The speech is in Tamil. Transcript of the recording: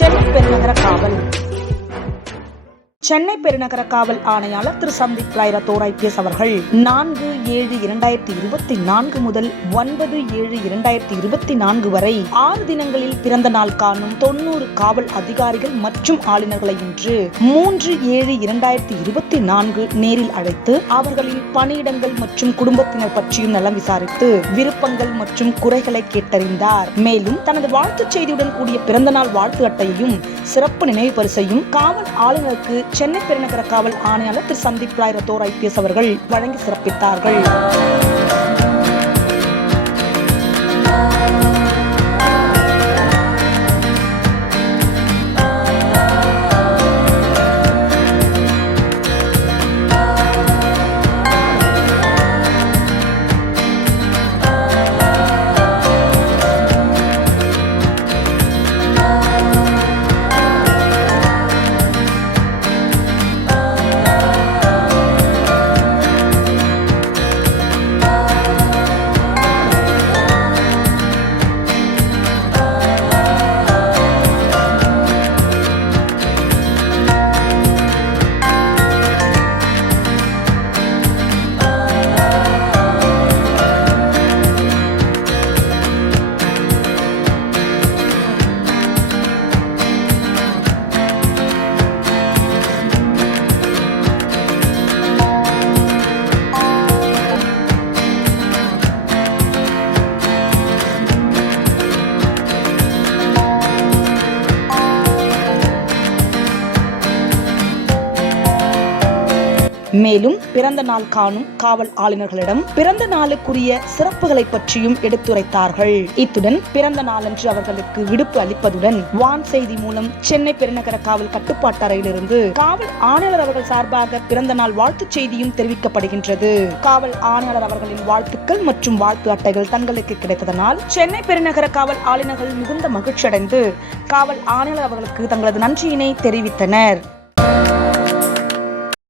சென்னை பெருநகர காவல் சென்னை பெருநகர காவல் ஆணையாளர் திரு சந்தீப் ராய் ரத்தோர் ஐபிஎஸ் அவர்கள் நான்கு ஏழு இரண்டாயிரத்தி இருபத்தி நான்கு முதல் ஒன்பது ஏழு இரண்டாயிரத்தி இருபத்தி நான்கு வரை ஆறு தினங்களில் பிறந்த நாள் காணும் தொண்ணூறு காவல் அதிகாரிகள் மற்றும் ஆளுநர்களை இன்று மூன்று ஏழு இரண்டாயிரத்தி இருபத்தி நான்கு நேரில் அழைத்து அவர்களின் பணியிடங்கள் மற்றும் குடும்பத்தினர் பற்றியும் நலம் விசாரித்து விருப்பங்கள் மற்றும் குறைகளை கேட்டறிந்தார். மேலும் தனது வாழ்த்துச் செய்தியுடன் கூடிய பிறந்தநாள் வாழ்த்து அட்டையையும் சிறப்பு நினைவு பரிசையும் காவல் ஆளுநருக்கு சென்னை பெருநகர காவல் ஆணையாளர் திரு சந்தீப் ராய் ரத்தோர் ஐபிஎஸ் அவர்கள் வழங்கி சிறப்பித்தார்கள். மேலும் பிறந்த நாள் காணும் காவல் ஆளுநர்களிடம் பிறந்த நாளுக்குரிய சிறப்புகளை பற்றியும் எடுத்துரைத்தார்கள். இத்துடன் பிறந்த நாளன்று அவர்களுக்கு விடுப்பு அளிப்பதுடன் வான் செய்தி மூலம் சென்னை பெருநகர காவல் கட்டுப்பாட்டு அறையிலிருந்து காவல் ஆணையாளர் அவர்கள் சார்பாக பிறந்த நாள் வாழ்த்துச் செய்தியும் தெரிவிக்கப்படுகின்றது. காவல் ஆணையாளர் அவர்களின் வாழ்த்துக்கள் மற்றும் வாழ்த்து அட்டைகள் தங்களுக்கு கிடைத்ததனால் சென்னை பெருநகர காவல் ஆளுநர்கள் மிகுந்த மகிழ்ச்சியடைந்து காவல் ஆணையாளர் அவர்களுக்கு தங்களது நன்றியினை தெரிவித்தனர்.